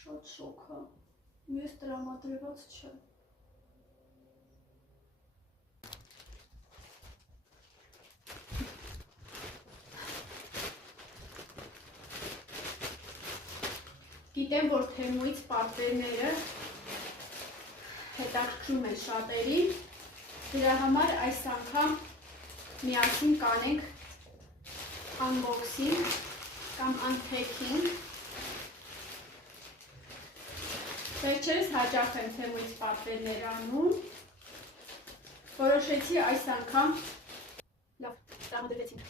Շատ շոկ է, ես տրամադրված չէ։ Գիտեմ, որ թեմուից պատվերները հետաքրքրում են շատերի, դրա համար այս անգամ միասին կանենք unboxing կամ unpacking։ Վերջերս հաճախ եմ թեմուից պատվերներ անում, որոշեցի այս անգամ, լավ, տրամադրվեցինք։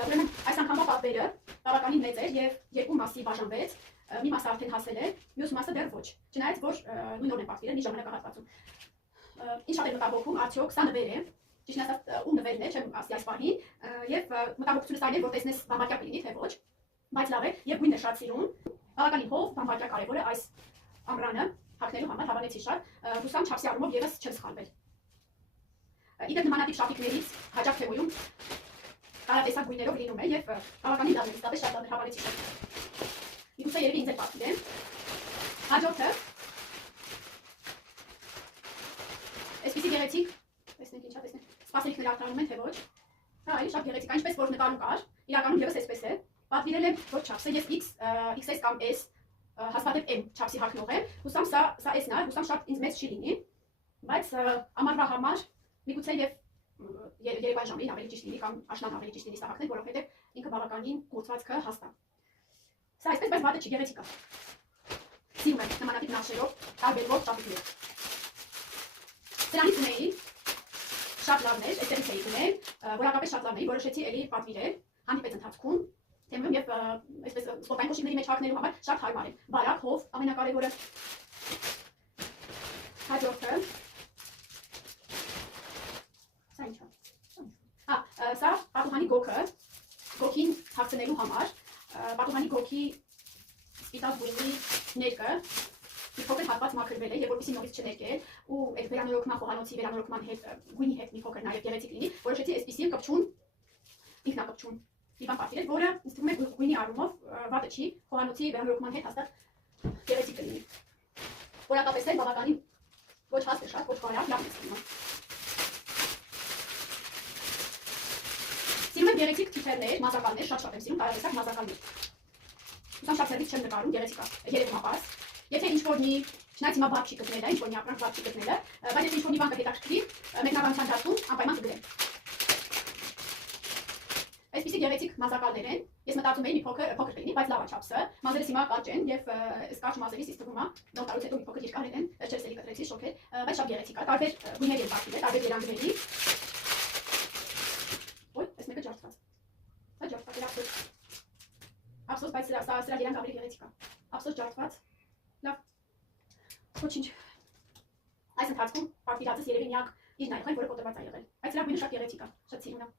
Ուրեմն այս անգամվա պատվերը բավականին մեծ էր և երկու մասի բաժանվեց, մի մասը արդեն հասել է, մյուս մասը դեռ ոչ, չնայած որ նույն օրն են պատվիրել, մի ժամանակահատվածում։ Ինչ շատ էր մտահոգում, արդյոք սա նվեր է, ճիշտն ասած ում նվերն է, չեմ ասի այս պահին, և մտահոգությունս այն էր, որ տեսնես բամբակյա կլինի, թե ոչ, բայց լավ է, և գույնն է շատ սիրուն, բավականին հով, բամբակյա կարևոր է այս ամռանը հագնելու համար, հավանեցի շատ, հուսամ չափսի առումով ևս չեմ սխալվել։ Իդեպ նմանատիպ շապիկներից հաճախ թեմոյում տարատեսակ գույներով լինում է և բավականին լավ է, իսկապես շատ լավ է, հավանեցի շատ։ Միգուցե երևի ինձ էլ պատվիրեն։ Հաջորդը այսպիսի գեղեցիկ, տեսնենք ինչա, տեսնենք, սպասելիքներ արտարանում են, թե ոչ։ Հա, էլի շատ գեղեցիկ, այնպես որ նկարում կար, իրականում ևս այսպես է, պատվիրել եմ ոչ չափսը, ես XS կամ S հաստատել M չափսի հագնող եմ, հուսամ սա S-ն է, հուսամ շատ ինձ մեծ չի լինի, բայց ամառվա համար միգուցե և երեկոյան ժամին ավելի ճիշտ լինի կամ աշնան ավելի ճիշտ լինի սա հագնել, որովհետև ինքը բավականին գործվածքը հաստ է։ Սա այսպես, բայց վատը չի, գեղեցիկ է։ Սիրում եմ նմանատիպ նախշերով, տարբերվող շապիկներով։ Սրանից ունեի շատ լավներ, այստեղից էի գնել, որակապես շատ լավն էի, որոշեցի էլի պատվիրել, հանդիպեց ընթացքում, թեմում և այսպես սպորտային կոշիկների մեջ հագնելու համար շատ հարմար են, բարակ, հով, ամենակարևորը։ Հաջորդը սա ինչ է։ Սա պատուհանի գոգը, գոգին հագցնելու համար, պատուհանի գոգի սպիտակ գույնի ներկը մի փոքր հատված մաքրվել է և որպեսզի նորից չներկել ու այդ վերանորոգման խոհանոցի վերանորոգման հետ գույնի հետ մի փոքր նաև գեղեցիկ լինի, որոշեցի այսպիսի կպչուն, ինքնակպչուն մի բան պատվիրել, որը ինձ թվում է գույնի առումով վատը չի, խոհանոցի վերանորոգման հետ հաստատ գեղեցիկ կլինի։ Որակապես էլ բավականին ոչ հաստ է շատ, ոչ բարակ, լավ է ստիմա։ Սիրում եմ գեղեցիկ թիթեռներ, մազակալներ, շատ եմ սիրում տարատեսակ մազակալներ։ Ուսամ շատ սերվից չեմ նկարում, գեղեցիկ է, երևում ապաս։ Եթե ինչ-որ մի, չնայած հիմա բակ չի գտնելը, ինչ-որ մի ապրանք բակ չի գտնելը, բայց եթե ինչ-որ մի բան կհետաքրքրի, մեկնաբանության դաշտում անպայման կգրեմ։ Այսպիսի գեղեցիկ մազակալներ են, ես մտածում էի մի փոքր կլինի, բայց լավ է չափսը, մազերս հիմա կարճ են և այս կարճ մազերից ինձ թվում է նոր տարուց հետո մի փոքր երկար են, վերջերս էլի կտրեցի, շոքեր, բայց շատ գեղեցիկ է, տարբեր գույների են պատվիրել, տարբեր երանգների։ Ոյ, այս մեկը ջարդված։ Սա ջարդված էր, ափսոս։ Ափսոս, բայց սրա երանք ավելի գեղեցիկ է։ Ափսոս ջարդված։ Լավ։ Ոչինչ։ Այս ընթացքում պատվիրածս երևի միակ իր նայխն, որը կոտրված է եղել, բայց սրա գույնը շատ գեղեցիկ է, շատ սիրուն է։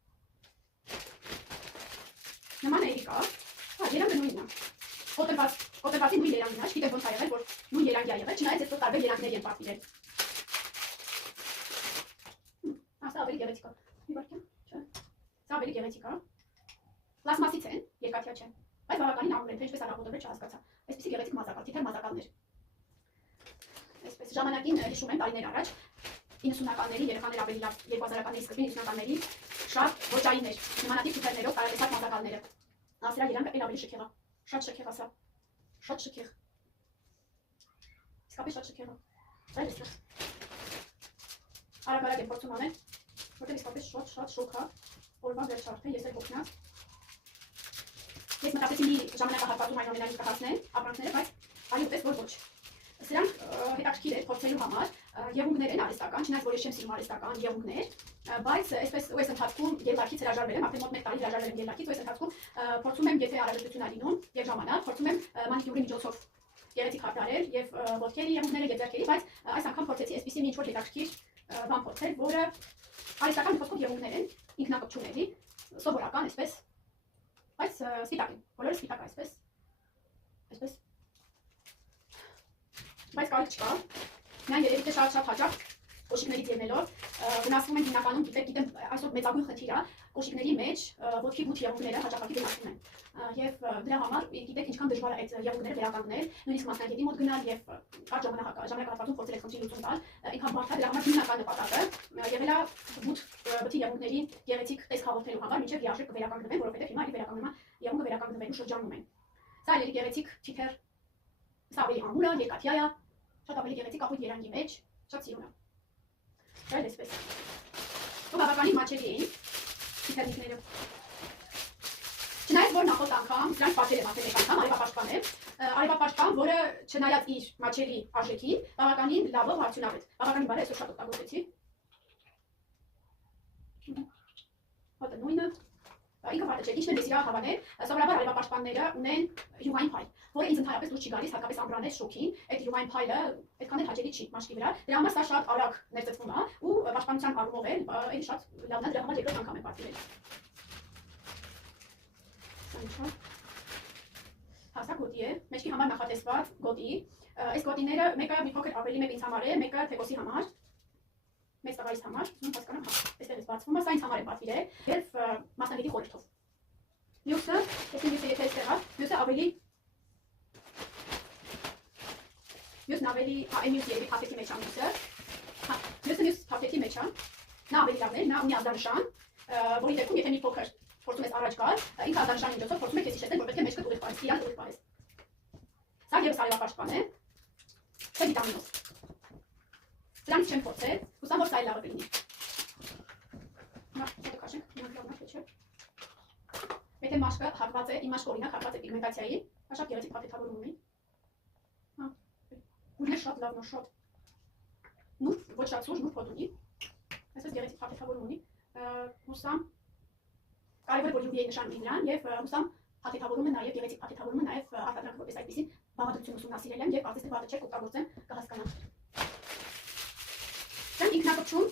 Նման էլի կա, երանգը նույնն է, կոտրվածի նույն երանգն է, չգիտեմ ոնց է եղել, որ նույն երանգի է եղել, չնայած ես տարբեր երանգների եմ պատվիրել։ Սա ավելի գեղեցիկ է, մի վարքյան, չէ, սա ավելի գեղեցիկ է, պլաստմասից են, երկաթյա չեն, բայց բավականին ամուր են, թե ինչպես առակոտրվել չհասկացա, այսպիսի գեղեցիկ մազակալ, թիթեռ մազակալներ։ Այսպես ժամանակին հիշում եմ տարիներ առաջ, 90-ականների, երեխաներ ավելի լավ 2000-ականների սկզբին 90-ականների շատ ոճային էր, նմանատիպ թիթեռներով տարատեսակ մազակալները։ Սրա երանքը էլ ավելի շքեղ է, շատ շքեղ է սա, շատ շքեղ, իսկապես շատ շքեղ է, սա էլ էստեղ։ Արագ եմ փորձում անել, որտեղ իսկապես շատ շոկ է, օրվա վերջ արդեն ես էլ հոգնած։ Ես մտածեցի մի ժամանակահատվածում այնուամենայնիվ կհասնեն ապրանքները, բայց այդպես որ ոչ։ Սրանք հետաքրքիր է փորձելու համար, եղունգներ են արհեստական, չնայած որ ես չեմ սիրում արհեստական եղունգներ, բայց այսպես ու այս ընթացքում ելլակից հրաժարվել եմ, արդեն մոտ 1 տարի հրաժարվել եմ ելլակից, ու այս ընթացքում փորձում եմ, եթե արժեքություն է լինում եւ ժամանակ, փորձում եմ մանիկյուրի միջոցով գեղեցիկ հարդարել եւ ոտքերի եղունգները եւ ձեռքերի, բայց այս անգամ փորձեցի այսպեսի մի ինչ-որ հետաքրքիր բան փորձել, որը արհեստական խոսքով եղունգներ են, ինքնակպչունների, սովորական այսպես, բայց սպիտակ են, բոլորը սպիտակ է այսպես, բայց կարիք չկա, միայն երևի թե շատ հաճախ կոշիկներից ելնելով, վնասվում են հիմնականում, գիտեմ այսօր մեծագույն խնդիր է, կոշիկների մեջ ոտքի բութ եղունգները հաճախակի վնասվում են, եւ դրա համար գիտեք ինչքան դժվար է այդ եղունգները վերականգնել, նույնիսկ մասնագետի մոտ գնալ եւ կարճ ժամանակահատվածում փորձել եք խնդրի լուծում տալ, ինքան բարդ է, դրա համար հիմնական նպատակը եղել է բութի եղունգների գեղեցիկ տեսք հաղորդելու համար մինչեւ լիարժեք կվերականգնվեն, որովհետեւ հիմա իր վերականգնման եղունգը վերականգնվելու շրջանում են։ Սա էլի գեղեցիկ թիթեր, սա ավելի ամուր է, երկաթյա է, շատ ավելի գեղեցիկ կապույտ երանգի մեջ, շատ սիրուն է։ Դա էսպես։ Ու բավականին մաչելի էին թիթերնիկները։ Չնայած որ նախորդ անգամ դրանք պատել եմ ասել եք անգամ արևապաշտպան է, արևապաշտպան, որը չնայած իր մաչելի արժեքին, բավականին լավը արդյունավետ։ Բավականին բարի այսօր շատ օգտագործեցի։ Հատը նույնը, ինքը վարդը չէ, ինչն է դեսիրա հավանել, սովորաբար արևապաշտպանները ունեն յուղային փայլ, որը ինձ ընդհանրապես դուրս չի գալիս, հատկապես ամբրանես շոքին, այդ յուղային փայլը այդքան էլ հաճելի չի մաշկի վրա, դրա համար սա շատ արագ ներծծվում է ու պաշտպանության առումով էլ էլի շատ լավն է, դրա համար երկրորդ անգամ եմ պատվիրել։ Հասա գոտի է, մեջքի համար նախատեսված գոտի, այս գոտիները մեկը մի փոքր ավելի մեծ ինձ համար է, մեկը թեկոսի համար, մեծ տղայիս համար, հասկանամ, այստեղ էս բացվում է, սա ինձ համար է պատվիրել եւ մասնագետի խորհրդով։ Մյուսը, եթե այստեղ է, մյուսը ավելի մյուս երևի փաթեթի մեջ է մյուսը, մյուս փաթեթի մեջ է, նա ավելի լավն է, նա ունի ազդանշան, որի դեպքում եթե մի փոքր փորձում ես առաջ գալ, ինքը ազդանշանի միջոցով փորձում է քեզ հիշեցնել, որ պետք է մեջքդ ուղիղ պահես, իրան ուղիղ պահես։ Սա ևս արևապաշտպան է, թե վիտամինոզ։ Սրանից չեմ փորձել, հուսամ որ սա էլ լավը կլինի։ Հետո քաշենք, միանգրավնա թե չէ։ Եթե մաշկը հակված է, իմ մաշկը օրինակ հակված է պիգմենտացիայի, շատ գեղեցիկ փաթեթավորում ունի։ Ուժն է շատ լավն է, շատ նուրբ, ոչ շատ սուր, նուրբ հոտ ունի, այսպես գեղեցիկ փաթեթավորում ունի, հուսամ կարևոր որ յուղի նշան ունի նրան եւ հուսամ փաթեթավորումը նաեւ գեղեցիկ փաթեթավորումը նաեւ արտադրանքը որպես այդպեսին բաղադրություն ուսումնասիրել եմ եւ կարծես թե վատը չեք օգտագործեմ կհասկանամ։ Դրանք ինքնակոչում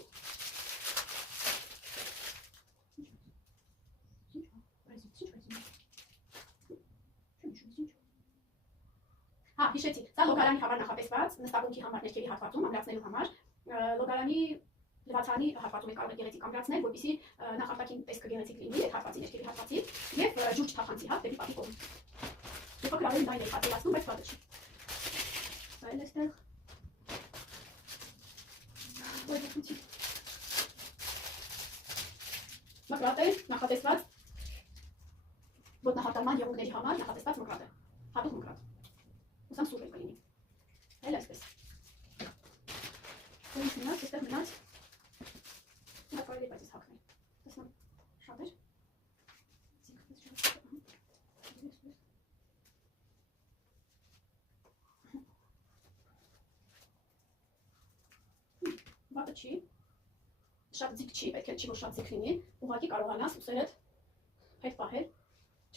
հիշեցի, սա լոգարանի համար նախատեսված, նստակունքի համար ներքևի հատվածում ամրացնելու համար, լոգարանի լվացանի հատվածում է կարող է գեղեցիկ ամրացնել, որպեսզի նախարտակին տեսքը գեղեցիկ լինի այդ հատվածի ներքևի հատվածի եւ ջուր չթափանցի հա դեպի պատի կողմ։ Դե փոքր ավելի լայն է պատերացնում, բայց վատը չի։ Սա էլ էստեղ։ Ոյ դուքի։ Մկրատ է նախատեսված ոտնահատալման եղունգների համար նախատեսված մկրատ է։ Հատուկ մկրատ։ Ուսամ սուր է կլինի։ Էլ այսպես։ Ինչ մնաց, այստեղ մնաց։ Նա կարելի է բայց ես հակնել։ Տեսնամ շատ էր։ Վատը չի, շատ ձիգ չի, պետք է չի, որ շատ ձիգ լինի, ուղղակի կարողանաս ուսերդ հետ պահել,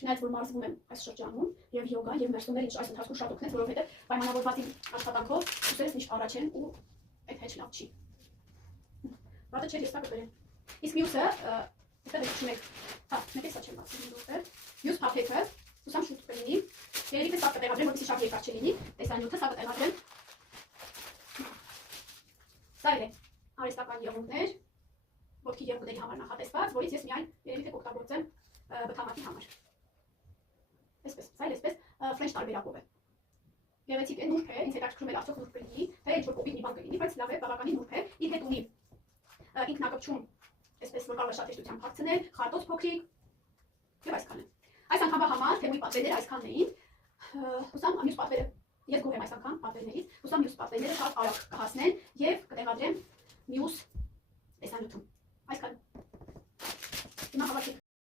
չնայած որ մարզվում եմ այս շրջանում և յոգա և մեր ինչ այս ընթացքում շատ օգնեց, որովհետև պայմանավորված իմ աշխատանքով ուսերս միշտ առաջ են ու այդ հեչ լավ չի։ Վատը չէր, ես սա կբերեմ։ Իսկ մյուսը, այստեղ ես չունեք, մեկ է սա չեմ բացում որտեղ, մյուս փաթեթը, ուսամ շուտ կլինի, երևի թե սա կտեղադրեմ, որպեսզի շատ երկար չլինի, տեսանյութը սա կտեղադրեմ։ Սա էլ է արհեստական եղունգներ, ոտքի եղունգների համար նախատեսված, որից ես միայն երևի թե կօգտագործեմ բթամատի համար։ Այսպես, սա էլ այսպես ֆրենչ տարբերակով է։ Գեղեցիկ է, նուրբ է, ինձ հետաքրքրում է արդյոք նուրբ կլինի, թե ինչ որ կոպիտ մի բան կլինի, բայց լավ է, բավականին նուրբ է, իր հետ ունի ինքնակպչում, այսպես որ կարող է շատ հեշտությամբ հագցնել, խարտոց փոքրիկ եւ այսքան է։ Այս անգամվա համար թեմուի պատվերները այսքանն էին։ Հուսամ մյուս պատվերը ես գոհ եմ այս անգամ պատվերներից, հուսամ մյուս պատվերները շատ արագ կհասնեն եւ